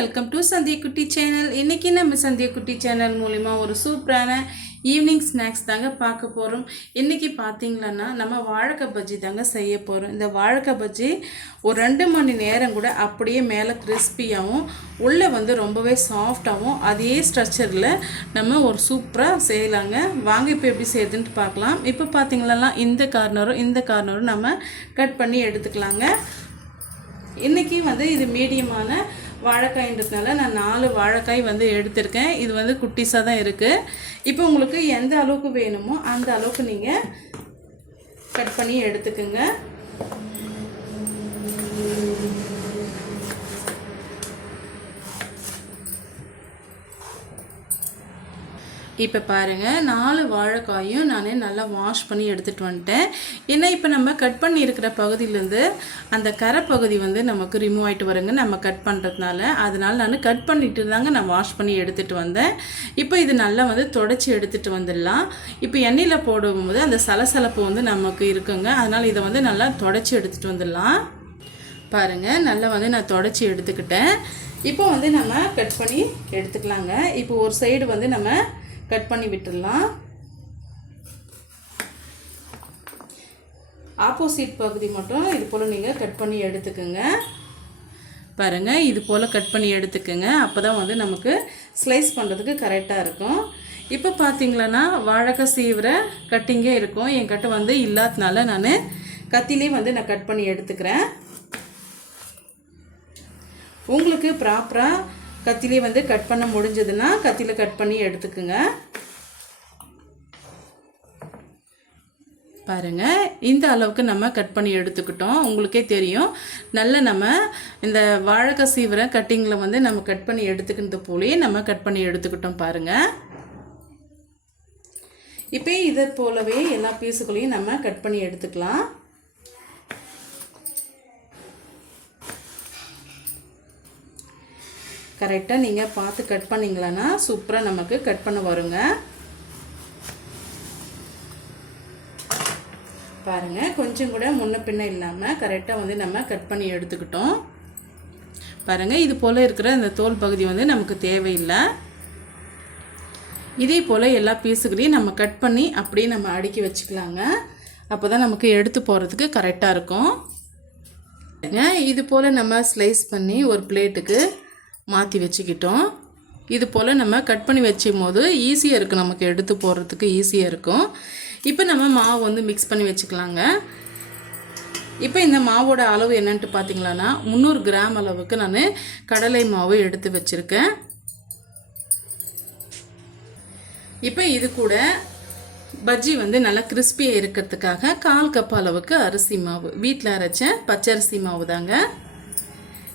Welcome to சந்திய குட்டி channel இன்றைக்கி நம்ம சந்திய குட்டி சேனல் மூலிமா ஒரு சூப்பரான ஈவினிங் ஸ்நாக்ஸ் தாங்க பார்க்க போகிறோம் இன்றைக்கி பார்த்தீங்களன்னா நம்ம வாழைக்காய் பஜ்ஜி தாங்க செய்ய போகிறோம் இந்த வாழைக்காய் பஜ்ஜி ஒரு ரெண்டு மணி நேரம் கூட அப்படியே மேலே கிறிஸ்பியாகவும் உள்ளே வந்து ரொம்பவே சாஃப்டாகவும் அதே ஸ்ட்ரக்சரில் நம்ம ஒரு சூப்பராக செய்யலாங்க. வாங்க இப்போ எப்படி செய்யுதுன்ட்டு பார்க்கலாம். இப்போ பார்த்தீங்களன்னா இந்த கார்னரும் இந்த கார்னரும் நம்ம கட் பண்ணி எடுத்துக்கலாங்க. இன்றைக்கி வந்து இது மீடியமான வாழைக்காய்ன்றதுனால நான் நாலு வாழைக்காய் வந்து எடுத்திருக்கேன். இது வந்து குட்டிஸாக தான் இருக்குது இப்போ உங்களுக்கு எந்த அளவுக்கு வேணுமோ அந்த அளவுக்கு நீங்கள் கட் பண்ணி எடுத்துக்கோங்க. இப்போ பாருங்கள் நாலு வாழைக்காயும் நான் நல்லா வாஷ் பண்ணி எடுத்துகிட்டு வந்துட்டேன். ஏன்னா இப்போ நம்ம கட் பண்ணி இருக்கிற பகுதியிலேருந்து அந்த கரை பகுதி வந்து நமக்கு ரிமூவ் ஆகிட்டு வருங்க நம்ம கட் பண்ணுறதுனால அதனால் நான் கட் பண்ணிட்டு தாங்க நான் வாஷ் பண்ணி எடுத்துகிட்டு வந்தேன். இப்போ இது நல்லா வந்து தொடச்சி எடுத்துகிட்டு வந்துடலாம். இப்போ எண்ணெயில் போடும்போது அந்த சலசலப்பு வந்து நமக்கு இருக்குங்க. அதனால் இதை வந்து நல்லா தொடச்சி எடுத்துகிட்டு வந்துடலாம். பாருங்கள் நல்லா வந்து நான் தொடச்சி எடுத்துக்கிட்டேன். இப்போ வந்து நம்ம கட் பண்ணி எடுத்துக்கலாங்க. இப்போ ஒரு சைடு வந்து நம்ம கட் பண்ணி விட்டுடலாம். ஆப்போசிட் பகுதி மட்டும் இது போல் நீங்கள் கட் பண்ணி எடுத்துக்கோங்க. பாருங்கள் இது போல் கட் பண்ணி எடுத்துக்கோங்க. அப்போ தான் வந்து நமக்கு ஸ்லைஸ் பண்ணுறதுக்கு கரெக்டாக இருக்கும். இப்போ பார்த்தீங்களன்னா வாழைக்காய் சீவிர கட்டிங்கே இருக்கும். என் கட்டை வந்து இல்லாதனால நான் கத்திலே வந்து நான் கட் பண்ணி எடுத்துக்கிறேன். உங்களுக்கு ப்ராப்பராக கத்திலே வந்து கட் பண்ண முடிஞ்சதுன்னா கத்தியில் கட் பண்ணி எடுத்துக்குங்க. பாருங்கள் இந்த அளவுக்கு நம்ம கட் பண்ணி எடுத்துக்கிட்டோம். உங்களுக்கே தெரியும். நல்ல நம்ம இந்த வாழைக்காய் சீவிர கட்டிங்கில் வந்து நம்ம கட் பண்ணி எடுத்துக்கிறது போலயே நம்ம கட் பண்ணி எடுத்துக்கிட்டோம் பாருங்க. இப்போ இதை போலவே எல்லா பீஸுகளையும் நம்ம கட் பண்ணி எடுத்துக்கலாம். கரெக்டாக நீங்கள் பார்த்து கட் பண்ணிங்களன்னா சூப்பராக நமக்கு கட் பண்ண வருங்க. பாருங்கள் கொஞ்சம் கூட முன்ன பின்ன இல்லாமல் கரெக்டாக வந்து நம்ம கட் பண்ணி எடுத்துக்கிட்டோம். பாருங்கள் இது போல் இருக்கிற இந்த தோல் பகுதி வந்து நமக்கு தேவையில்லை. இதே போல் எல்லா பீஸுகளையும் நம்ம கட் பண்ணி அப்படியே நம்ம அடுக்கி வச்சுக்கலாங்க. அப்போ தான் நமக்கு எடுத்து போகிறதுக்கு கரெக்டாக இருக்கும். இது போல் நம்ம ஸ்லைஸ் பண்ணி ஒரு பிளேட்டுக்கு மாற்றி வச்சுக்கிட்டோம். இது போல் நம்ம கட் பண்ணி வச்சும் போது ஈஸியாக இருக்கும் நமக்கு எடுத்து போடுறதுக்கு ஈஸியாக இருக்கும். இப்போ நம்ம மாவு வந்து மிக்ஸ் பண்ணி வச்சுக்கலாங்க. இப்போ இந்த மாவோட அளவு என்னன்ட்டு பார்த்தீங்களான்னா முந்நூறு கிராம் அளவுக்கு நான் கடலை மாவு எடுத்து வச்சுருக்கேன். இப்போ இது கூட பஜ்ஜி வந்து நல்லா கிறிஸ்பியாக இருக்கிறதுக்காக கால் கப் அளவுக்கு அரிசி மாவு வீட்டில் அரைச்ச பச்சரிசி மாவு தாங்க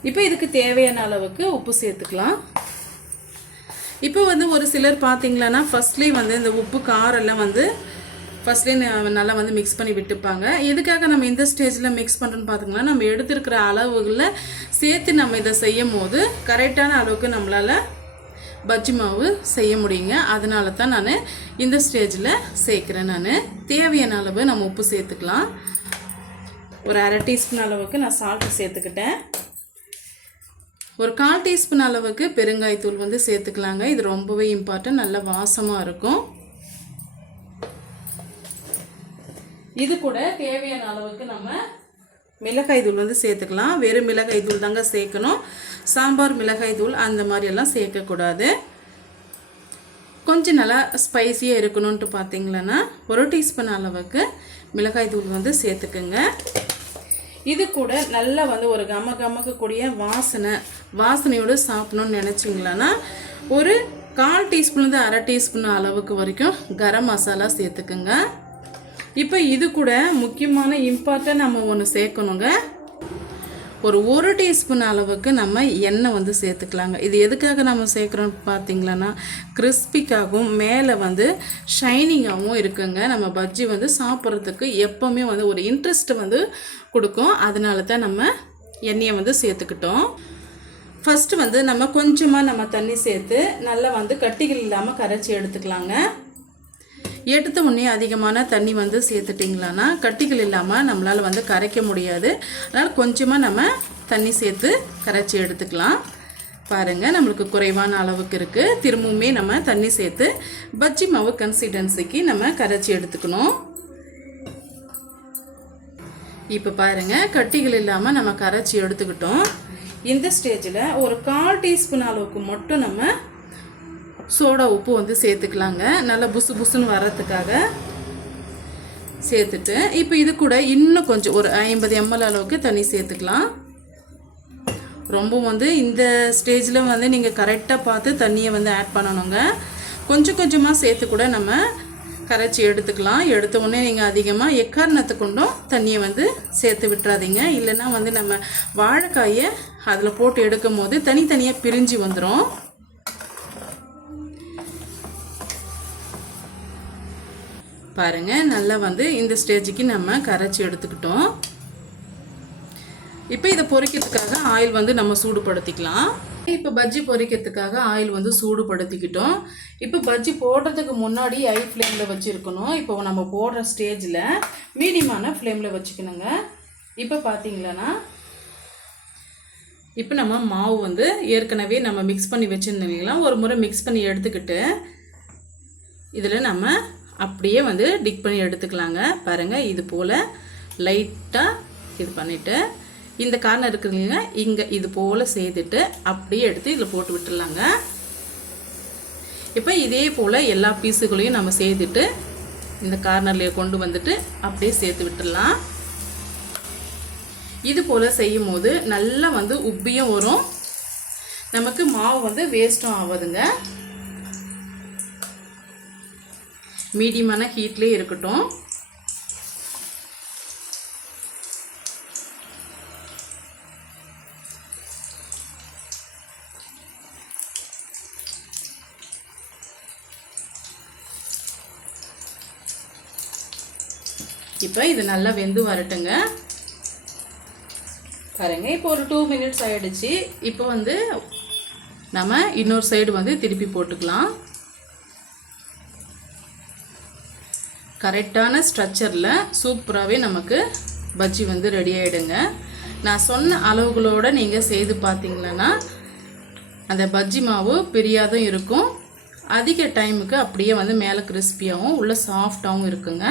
இப்போ இதுக்கு தேவையான அளவுக்கு உப்பு சேர்த்துக்கலாம். இப்போ வந்து ஒரு சிலர் பார்த்தீங்களன்னா ஃபஸ்ட்லி வந்து இந்த உப்பு காரெல்லாம் வந்து ஃபஸ்ட்லேயே நல்லா வந்து மிக்ஸ் பண்ணி விட்டுப்பாங்க. எதுக்காக நம்ம இந்த ஸ்டேஜில் மிக்ஸ் பண்ணுறோன்னு பார்த்திங்கன்னா நம்ம எடுத்துருக்கிற அளவுகளில் சேர்த்து நம்ம இதை செய்யும் போது கரெக்டான அளவுக்கு நம்மளால் பஜ்ஜி மாவு செய்ய முடியுங்க. அதனால தான் நான் இந்த ஸ்டேஜில் சேர்க்குறேன் நான். தேவையான அளவு நம்ம உப்பு சேர்த்துக்கலாம். ஒரு அரை டீஸ்பூன் அளவுக்கு நான் சால்ட்டு சேர்த்துக்கிட்டேன். ஒரு கால் டீஸ்பூன் அளவுக்கு பெருங்காயத்தூள் வந்து சேர்த்துக்கலாங்க. இது ரொம்பவே இம்பார்ட்டன்ட் நல்ல வாசமாக இருக்கும். இது கூட தேவையான அளவுக்கு நம்ம மிளகாய் தூள் வந்து சேர்த்துக்கலாம். வெறும் மிளகாய் தூள் தாங்க சேர்க்கணும். சாம்பார் மிளகாய் தூள் அந்த மாதிரியெல்லாம் சேர்க்கக்கூடாது. கொஞ்சம் நல்லா ஸ்பைஸியாக இருக்கணும்ன்ட்டு பார்த்தீங்களன்னா ஒரு டீஸ்பூன் அளவுக்கு மிளகாய் தூள் வந்து சேர்த்துக்குங்க. இது கூட நல்லா வந்து ஒரு கம கமக்கக்கூடிய வாசனை வாசனையோடு சாப்பிடணும்னு நினச்சிங்களன்னா ஒரு கால் டீஸ்பூன்லேருந்து அரை டீஸ்பூன் அளவுக்கு வரைக்கும் கரம் மசாலா சேர்த்துக்குங்க. இப்போ இது கூட முக்கியமான இம்பார்ட்டன் நம்ம ஒன்று சேர்க்கணுங்க. ஒரு ஒரு டீஸ்பூன் அளவுக்கு நம்ம எண்ணெய் வந்து சேர்த்துக்கலாங்க. இது எதுக்காக நம்ம சேர்க்குறோம் பார்த்தீங்களன்னா கிறிஸ்பிக்காகவும் மேலே வந்து ஷைனிங்காகவும் இருக்குங்க. நம்ம பஜ்ஜி வந்து சாப்பிட்றதுக்கு எப்போவுமே வந்து ஒரு இன்ட்ரெஸ்ட் வந்து கொடுக்கும். அதனால தான் நம்ம எண்ணெயை வந்து சேர்த்துக்கிட்டோம். ஃபஸ்ட்டு வந்து நம்ம கொஞ்சமாக நம்ம தண்ணி சேர்த்து நல்லா வந்து கட்டிகள் இல்லாமல் கரைச்சி எடுத்துக்கலாங்க. எடுத்த உடனே அதிகமான தண்ணி வந்து சேர்த்துட்டிங்களான்னா கட்டிகள் இல்லாமல் நம்மளால் வந்து கரைக்க முடியாது. அதனால் கொஞ்சமாக நம்ம தண்ணி சேர்த்து கரைச்சி எடுத்துக்கலாம். பாருங்கள் நம்மளுக்கு குறைவான அளவுக்கு இருக்குது திரும்பவுமே நம்ம தண்ணி சேர்த்து பஜ்ஜி மாவு கன்சிஸ்டன்சிக்கு நம்ம கரைச்சி எடுத்துக்கணும். இப்போ பாருங்கள் கட்டிகள் இல்லாமல் நம்ம கரைச்சி எடுத்துக்கிட்டோம். இந்த ஸ்டேஜில் ஒரு கால் டீஸ்பூன் அளவுக்கு மட்டும் நம்ம சோடா உப்பு வந்து சேர்த்துக்கலாங்க. நல்லா புசு புசுன்னு வர்றதுக்காக சேர்த்துட்டு இப்போ இது கூட இன்னும் கொஞ்சம் ஒரு ஐம்பது எம்எல் அளவுக்கு தண்ணி சேர்த்துக்கலாம். ரொம்ப வந்து இந்த ஸ்டேஜில் வந்து நீங்கள் கரெக்டாக பார்த்து தண்ணியை வந்து ஆட் பண்ணணுங்க. கொஞ்சம் கொஞ்சமாக சேர்த்து கூட நம்ம கரைச்சி எடுத்துக்கலாம். எடுத்த உடனே நீங்கள் அதிகமாக எக்காரணத்தை கொண்டும் தண்ணியை வந்து சேர்த்து விட்டுறாதீங்க. இல்லைன்னா வந்து நம்ம வாழைக்காயை அதில் போட்டு எடுக்கும் போது தனித்தனியாக பிரிஞ்சு வந்துடும் பாருங்கள் நல்லா வந்து இந்த ஸ்டேஜுக்கு நம்ம கரைச்சி எடுத்துக்கிட்டோம். இப்போ இதை பொறிக்கிறதுக்காக ஆயில் வந்து நம்ம சூடுபடுத்திக்கலாம். இப்போ பஜ்ஜி பொரிக்கிறதுக்காக ஆயில் வந்து சூடுபடுத்திக்கிட்டோம். இப்போ பஜ்ஜி போடுறதுக்கு முன்னாடி ஹை ஃப்ளேமில் வச்சுருக்கணும். இப்போ நம்ம போடுற ஸ்டேஜில் மீடியமான ஃப்ளேமில் வச்சுக்கணுங்க. இப்போ பார்த்தீங்களன்னா இப்போ நம்ம மாவு வந்து ஏற்கனவே நம்ம மிக்ஸ் பண்ணி வச்சுருந்தோம் இல்லைங்களா? ஒரு முறை மிக்ஸ் பண்ணி எடுத்துக்கிட்டு இதில் நம்ம அப்படியே வந்து டிக் பண்ணி எடுத்துக்கலாங்க. பாருங்கள் இது போல் லைட்டாக இது பண்ணிவிட்டு இந்த கார்னர் இருக்குதுங்க இங்கே இது போல் செய்துட்டு அப்படியே எடுத்து இதில் போட்டு விட்டுடலாங்க இப்போ இதே போல் எல்லா பீஸுகளையும் நம்ம செய்துட்டு இந்த கார்னர்லேயே கொண்டு வந்துட்டு அப்படியே சேர்த்து விட்டுடலாம் இது போல் செய்யும் போது நல்லா வந்து உப்பியும் வரும். நமக்கு மாவு வந்து வேஸ்ட்டும் ஆகுதுங்க. மீடியமான ஹீட்லேயே இருக்கட்டும். இப்போ இது நல்லா வெந்து வரட்டுங்க. பாருங்க இப்போ ஒரு டூ மினிட்ஸ் ஆகிடுச்சு இப்போ வந்து நம்ம இன்னொரு சைடு வந்து திருப்பி போட்டுக்கலாம். கரெக்டான ஸ்ட்ரக்சரில் சூப்பராகவே நமக்கு பஜ்ஜி வந்து ரெடி ஆகிடுங்க நான் சொன்ன அளவுகளோடு நீங்கள் செய்து பார்த்தீங்களன்னா அந்த பஜ்ஜி மாவு பிரியாதும் இருக்கும். அதிக டைமுக்கு அப்படியே வந்து மேலே கிறிஸ்பியாகவும் உள்ள சாஃப்டாகவும் இருக்குங்க.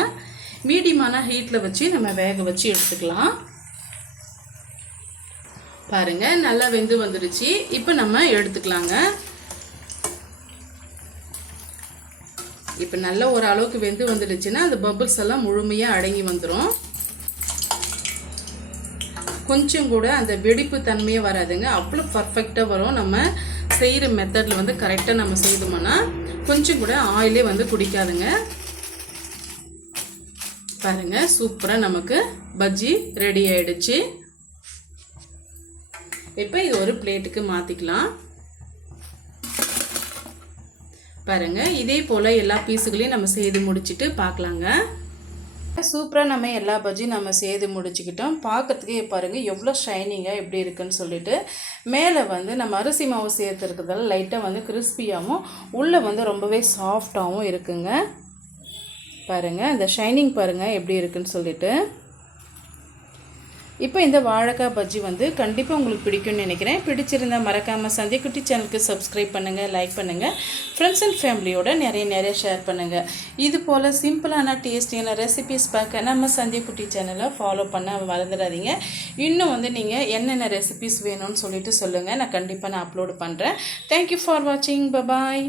மீடியமான ஹீட்டில் வச்சு நம்ம வேக வச்சு எடுத்துக்கலாம். பாருங்கள் நல்லா வெந்து வந்துடுச்சு இப்போ நம்ம எடுத்துக்கலாங்க. இப்போ நல்ல ஒரு அளவுக்கு வெந்து வந்துடுச்சுன்னா அந்த பபுள்ஸ் எல்லாம் முழுமையாக அடங்கி வந்துடும் கொஞ்சம் கூட அந்த வெடிப்பு தன்மையே வராதுங்க. அவ்வளோ பர்ஃபெக்டாக வரும். நம்ம செய்கிற மெத்தடில் வந்து கரெக்டாக நம்ம செய்தோம்னா கொஞ்சம் கூட ஆயிலே வந்து குடிக்காதுங்க. பாருங்கள் சூப்பராக நமக்கு பஜ்ஜி ரெடி ஆயிடுச்சு. இப்போ இது ஒரு பிளேட்டுக்கு மாற்றிக்கலாம் பாருங்கள் இதே போல் எல்லா பீஸுகளையும் நம்ம செய்து முடிச்சுட்டு பார்க்கலாங்க சூப்பராக நம்ம எல்லா பஜ்ஜியும் நம்ம செய்து முடிச்சுக்கிட்டோம். பார்க்கறதுக்கே பாருங்கள் எவ்வளோ ஷைனிங்காக எப்படி இருக்குன்னு சொல்லிட்டு. மேலே வந்து நம்ம அரிசி மாவு சேர்த்துருக்கிறதால லைட்டாக வந்து கிறிஸ்பியாகவும் உள்ளே வந்து ரொம்பவே சாஃப்டாகவும் இருக்குங்க. பாருங்கள் இந்த ஷைனிங் பாருங்கள் எப்படி இருக்குன்னு சொல்லிட்டு. இப்போ இந்த வாழைக்காய் பஜ்ஜி வந்து கண்டிப்பாக உங்களுக்கு பிடிக்கும்னு நினைக்கிறேன். பிடிச்சிருந்தா மறக்காமல் சந்திக்குட்டி சேனலுக்கு சப்ஸ்கிரைப் பண்ணுங்கள் லைக் பண்ணுங்கள் ஃப்ரெண்ட்ஸ் அண்ட் ஃபேமிலியோட நிறைய நிறைய ஷேர் பண்ணுங்கள் இது போல் சிம்பிளான டேஸ்டியான ரெசிபிஸ் பார்க்க நம்ம சந்திக்குட்டி சேனலை ஃபாலோ பண்ண மறந்துடாதீங்க. இன்னும் வந்து நீங்கள் என்னென்ன ரெசிபிஸ் வேணும்னு சொல்லிட்டு சொல்லுங்கள் நான் கண்டிப்பாக நான் அப்லோடு பண்ணுறேன் தேங்க்யூ ஃபார் வாட்சிங் பபாய்